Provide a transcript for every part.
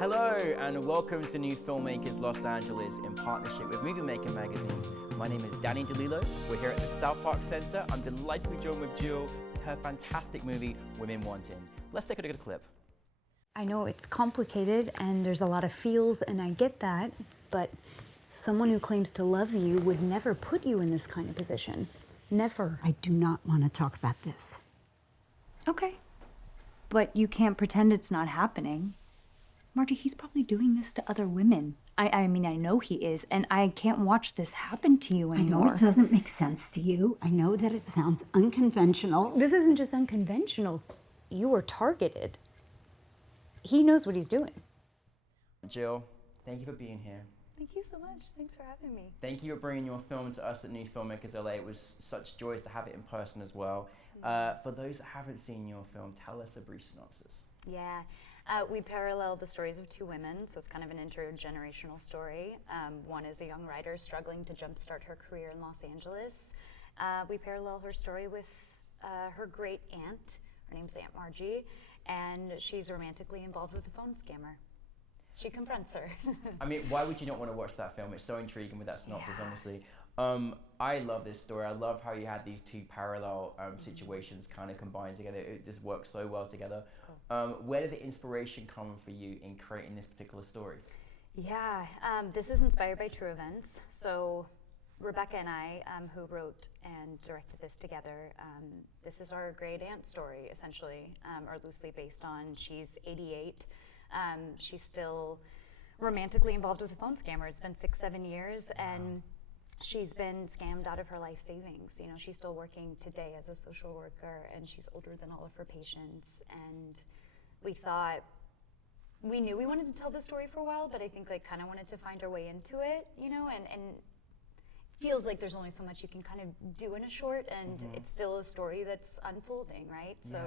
Hello and welcome to New Filmmakers Los Angeles in partnership with Movie Maker magazine. My name is Danny DeLillo. We're here at the South Park Center. I'm delighted to be joined with Jill with her fantastic movie, Women Wanting. Let's take a look at the clip. I know it's complicated and there's a lot of feels and I get that, but someone who claims to love you would never put you in this kind of position. Never. I do not want to talk about this. Okay. But you can't pretend it's not happening. Margie, he's probably doing this to other women. I mean, I know he is, and I can't watch this happen to you anymore. I know it doesn't make sense to you. I know that it sounds unconventional. This isn't just unconventional. You were targeted. He knows what he's doing. Jill, thank you for being here. Thank you so much. Thanks for having me. Thank you for bringing your film to us at New Filmmakers LA. It was such joy to have it in person as well. For those that haven't seen your film, tell us a brief synopsis. Yeah, we parallel the stories of two women, so it's kind of an intergenerational story. One is a young writer struggling to jumpstart her career in Los Angeles. We parallel her story with her great aunt. Her name's Aunt Margie, and she's romantically involved with a phone scammer. She confronts her. I mean, why would you not want to watch that film? It's so intriguing with that synopsis, honestly. I love this story. I love how you had these two parallel situations kind of combined together. It just works so well together. Cool. Where did the inspiration come for you in creating this particular story? Yeah, this is inspired by true events. So Rebecca and I, who wrote and directed this together, this is our great aunt story, essentially, or loosely based on. She's 88. She's still romantically involved with a phone scammer. It's been 6-7 years, and she's been scammed out of her life savings. You know, she's still working today as a social worker, and she's older than all of her patients. And we knew we wanted to tell the story for a while, but I think kind of wanted to find our way into it, you know, and feels like there's only so much you can kind of do in a short, and it's still a story that's unfolding, right? So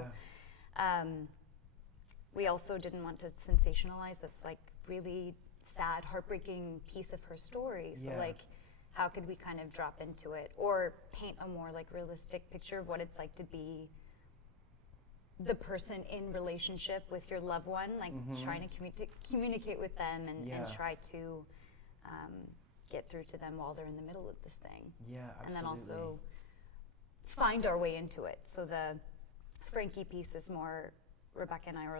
we also didn't want to sensationalize this really sad, heartbreaking piece of her story. So how could we kind of drop into it or paint a more realistic picture of what it's like to be the person in relationship with your loved one, trying to communicate with them and try to get through to them while they're in the middle of this thing. Yeah, absolutely. And then also find our way into it. So the Frankie piece is more, Rebecca and I were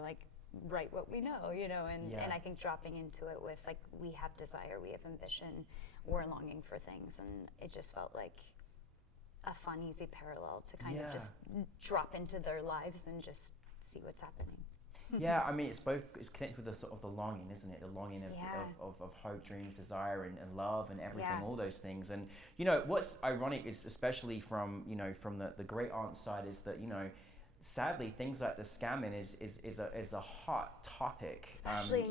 write what we know, you know, and I think dropping into it with we have desire, we have ambition, we're longing for things, and it just felt like a fun, easy parallel to kind of just drop into their lives and just see what's happening. Yeah, I mean, it's connected with the sort of the longing, isn't it? The longing of hope, dreams, desire, and love, and everything, all those things. And you know, what's ironic is, especially from the great aunt side, is that sadly, things like the scamming is a hot topic, especially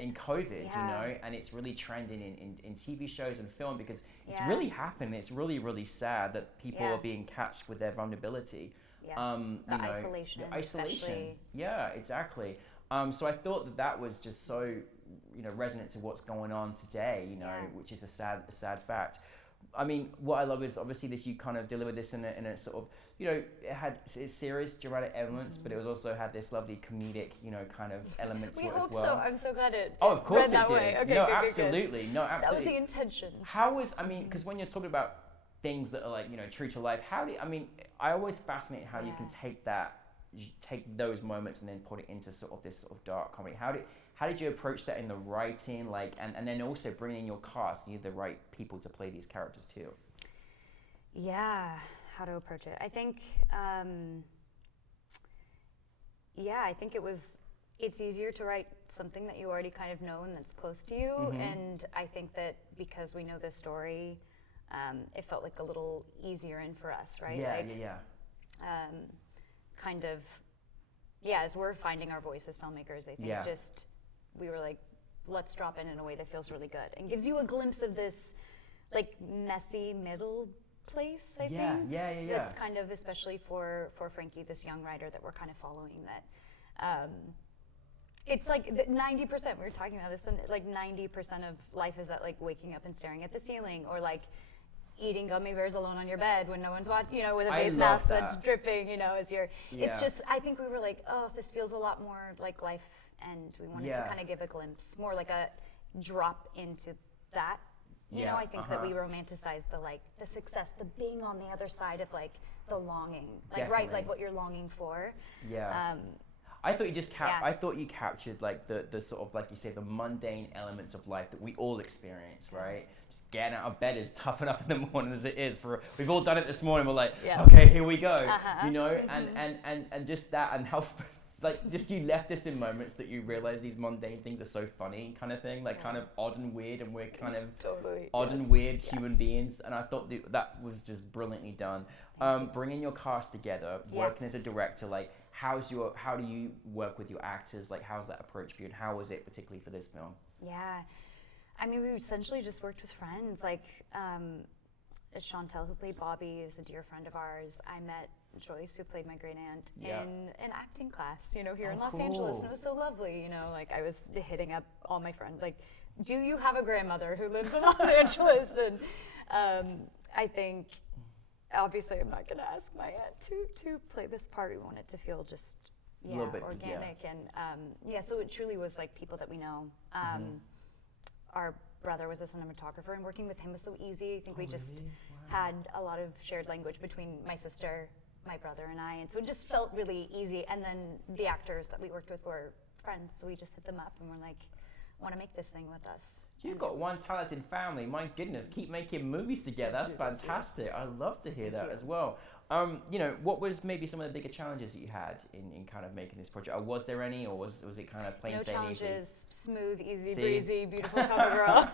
in COVID. You know, and it's really trending in TV shows and film because it's really happening. It's really, really sad that people are being catched with their vulnerability. Yes, isolation. The isolation. Especially. Yeah, exactly. So I thought that was just so resonant to what's going on today. Which is a sad fact. I mean, what I love is obviously that you kind of delivered this in a sort of, it had serious dramatic elements, but it was also had this lovely comedic, kind of element to it as well. We hope so. I'm so glad it of course read that did. way. Okay, no, good, absolutely. good. No, absolutely. That was the intention. Because when you're talking about things that are true to life, I always fascinate how you can take those moments and then put it into sort of this sort of dark comedy. How did you approach that in the writing, and then also bringing in your cast? You need the right people to play these characters too. Yeah, how to approach it. I think, I think it's easier to write something that you already kind of know and that's close to you. And I think that because we know this story, it felt like a little easier in for us, right? As we're finding our voice as filmmakers, I think we were let's drop in a way that feels really good and gives you a glimpse of this messy middle place, I think. That's kind of, especially for Frankie, this young writer that we're kind of following, that it's 90%, we were talking about this, 90% of life is that waking up and staring at the ceiling, or eating gummy bears alone on your bed when no one's watching, with a face mask that's dripping, as you're, it's just, I think we were oh, this feels a lot more like life and we wanted to kind of give a glimpse, more like a drop into that. You know, I think that we romanticize the success, the being on the other side of like the longing, like right, like what you're longing for. Yeah. I thought you just I thought you captured like the sort of, like you say, the mundane elements of life that we all experience, right? Just getting out of bed is tough enough in the morning as it is. We've all done it this morning. We're like, okay, here we go, you know, and just that, and how like just you left us in moments that you realize these mundane things are so funny, kind of thing, like kind of odd and weird, and we're kind of odd and weird human beings. And I thought that was just brilliantly done. Bringing your cast together, working as a director, like how do you work with your actors? Like how's that approach for you, and how was it particularly for this film? Yeah, I mean, we essentially just worked with friends. Like Chantel, who played Bobby, is a dear friend of ours. I met Joyce, who played my great aunt, in an acting class, you know, here in Los Angeles, and it was so lovely. You know, like I was hitting up all my friends, like, do you have a grandmother who lives in Los Angeles? And I think, obviously, I'm not going to ask my aunt to play this part. We want it to feel just a little bit organic, and so it truly was like people that we know. Our brother was a cinematographer, and working with him was so easy. I think we just had a lot of shared language between my sister, my brother, and I, and so it just felt really easy. And then the actors that we worked with were friends, so we just hit them up and we're like, want to make this thing with us. You've got one talented family. My goodness, keep making movies together. That's fantastic. I love to hear that as well. You know, what was maybe some of the bigger challenges that you had in kind of making this project? Or was there any, or was it kind of plain sailing? No challenges, smooth, easy breezy, beautiful cover girl.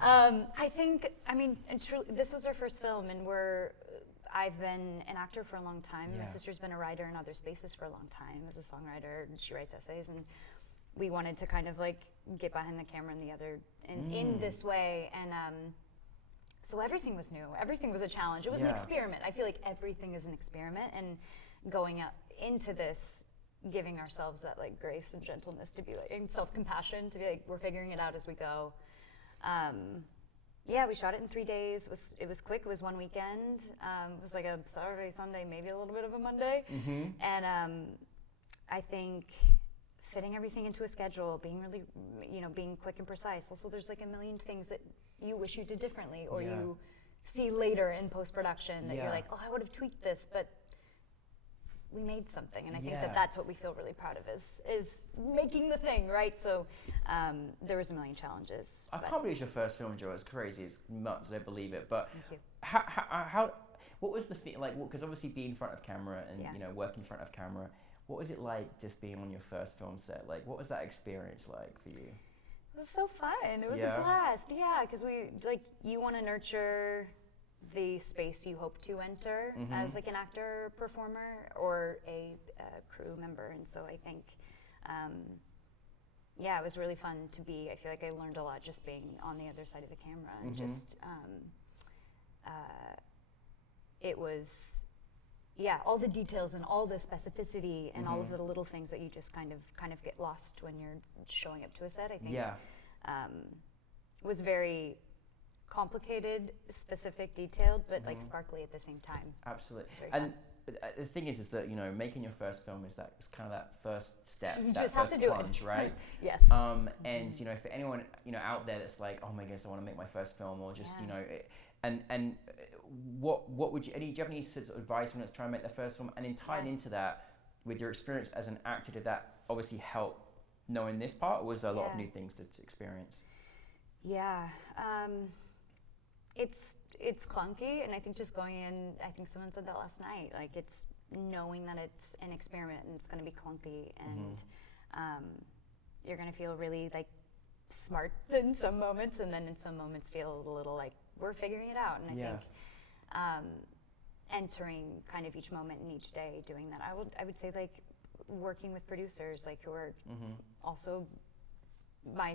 I think, I mean, truly, this was our first film, and I've been an actor for a long time. My sister's been a writer in other spaces for a long time as a songwriter. She writes essays, and we wanted to kind of like get behind the camera in this way, and so everything was new. Everything was a challenge. It was an experiment. I feel like everything is an experiment, and going up into this, giving ourselves that like grace and gentleness to be like, and self-compassion to be like, we're figuring it out as we go. We shot it in 3 days. It was quick. It was one weekend. It was like a Saturday, Sunday, maybe a little bit of a Monday, and I think fitting everything into a schedule, being really, being quick and precise. Also, there's like a million things that you wish you did differently, or you see later in post-production that you're like, oh, I would have tweaked this, but we made something. And I think that's what we feel really proud of, is making the thing, right? So there was a million challenges. I can't believe it's your first film, Joe. It's crazy. It's nuts. I don't believe it. But thank you. How what was the feel like? Because obviously being in front of camera and working in front of camera, what was it like just being on your first film set? Like, what was that experience like for you? It was so fun. It was a blast. Yeah, because you want to nurture the space you hope to enter as like an actor, performer, or a crew member. And so I think, it was really fun to be. I feel like I learned a lot just being on the other side of the camera, and just it was. Yeah, all the details and all the specificity and all of the little things that you just kind of get lost when you're showing up to a set, I think, was very complicated, specific, detailed, but like sparkly at the same time. Absolutely. And the thing is that, making your first film is kind of that first step, you that just first have to do plunge, right? Yes. And for anyone out there that's like, oh my goodness, I want to make my first film, or just and what would you? Do you have any sort of advice when it's trying to make their first film? And in tying into that, with your experience as an actor, did that obviously help knowing this part, or was there a lot of new things to experience? Yeah, it's clunky, and I think just going in, I think someone said that last night, like it's knowing that it's an experiment and it's going to be clunky, and you're going to feel really like smart in some moments, and then in some moments feel a little like we're figuring it out. And I think entering kind of each moment and each day doing that, I would say like working with producers like who are also, my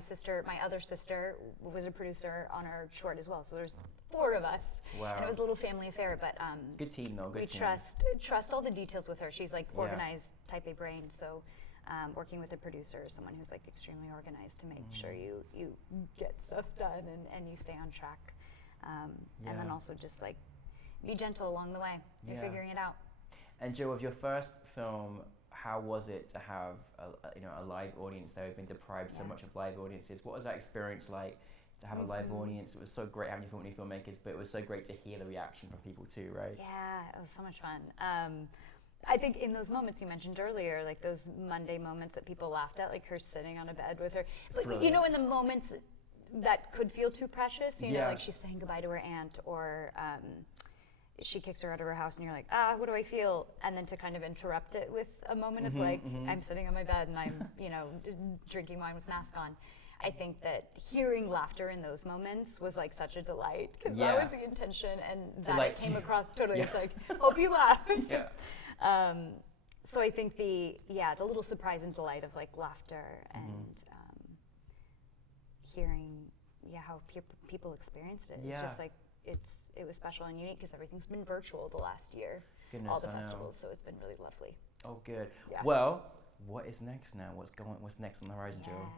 other sister was a producer on our short as well, so there's 4 of us. Wow. And it was a little family affair, but good team though. We trust all the details with her. She's like organized, type A brain, so working with a producer, someone who's like extremely organized to make sure you get stuff done and you stay on track. And then also just like be gentle along the way. You're figuring it out. And Joe, with your first film, how was it to have a live audience there? We've been deprived so much of live audiences. What was that experience like to have a live audience? It was so great having you film with new filmmakers, but it was so great to hear the reaction from people too, right? Yeah, it was so much fun. I think in those moments you mentioned earlier, like those Monday moments that people laughed at, like her sitting on a bed with her, like, you know, in the moments that could feel too precious, you know, like she's saying goodbye to her aunt, or she kicks her out of her house and you're like, what do I feel? And then to kind of interrupt it with a moment of like, I'm sitting on my bed and I'm, you know, drinking wine with mask on. I think that hearing laughter in those moments was like such a delight, because that was the intention, and that it came across totally. It's like, hope you laugh. So I think the little surprise and delight of like laughter and hearing how people experienced it. It's just like, it was special and unique because everything's been virtual the last year. Goodness, all the festivals, so it's been really lovely. Oh, good. Yeah. Well, what is next now? What's next on the horizon, Jill?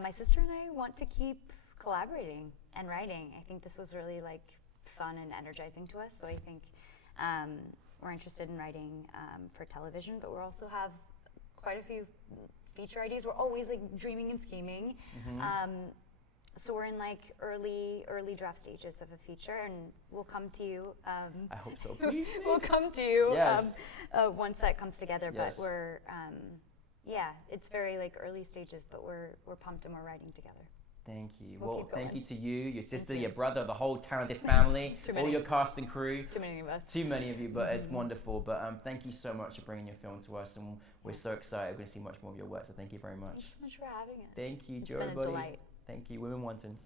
My sister and I want to keep collaborating and writing. I think this was really like fun and energizing to us. So I think we're interested in writing for television, but we also have quite a few feature ideas. We're always like dreaming and scheming. So we're in like early draft stages of a feature, and we'll come to you. I hope so, please. We'll come to you once that comes together. But we're it's very like early stages, but we're pumped and we're writing together. Thank you. Well, thank you to you, your sister, your brother, the whole talented family, all your cast and crew. Too many of us. Too many of you, but it's wonderful. But thank you so much for bringing your film to us, and we're so excited. We're going to see much more of your work, so thank you very much. Thanks so much for having us. Thank you, It's Joe, been a everybody. delight. Thank you, Women Wanting.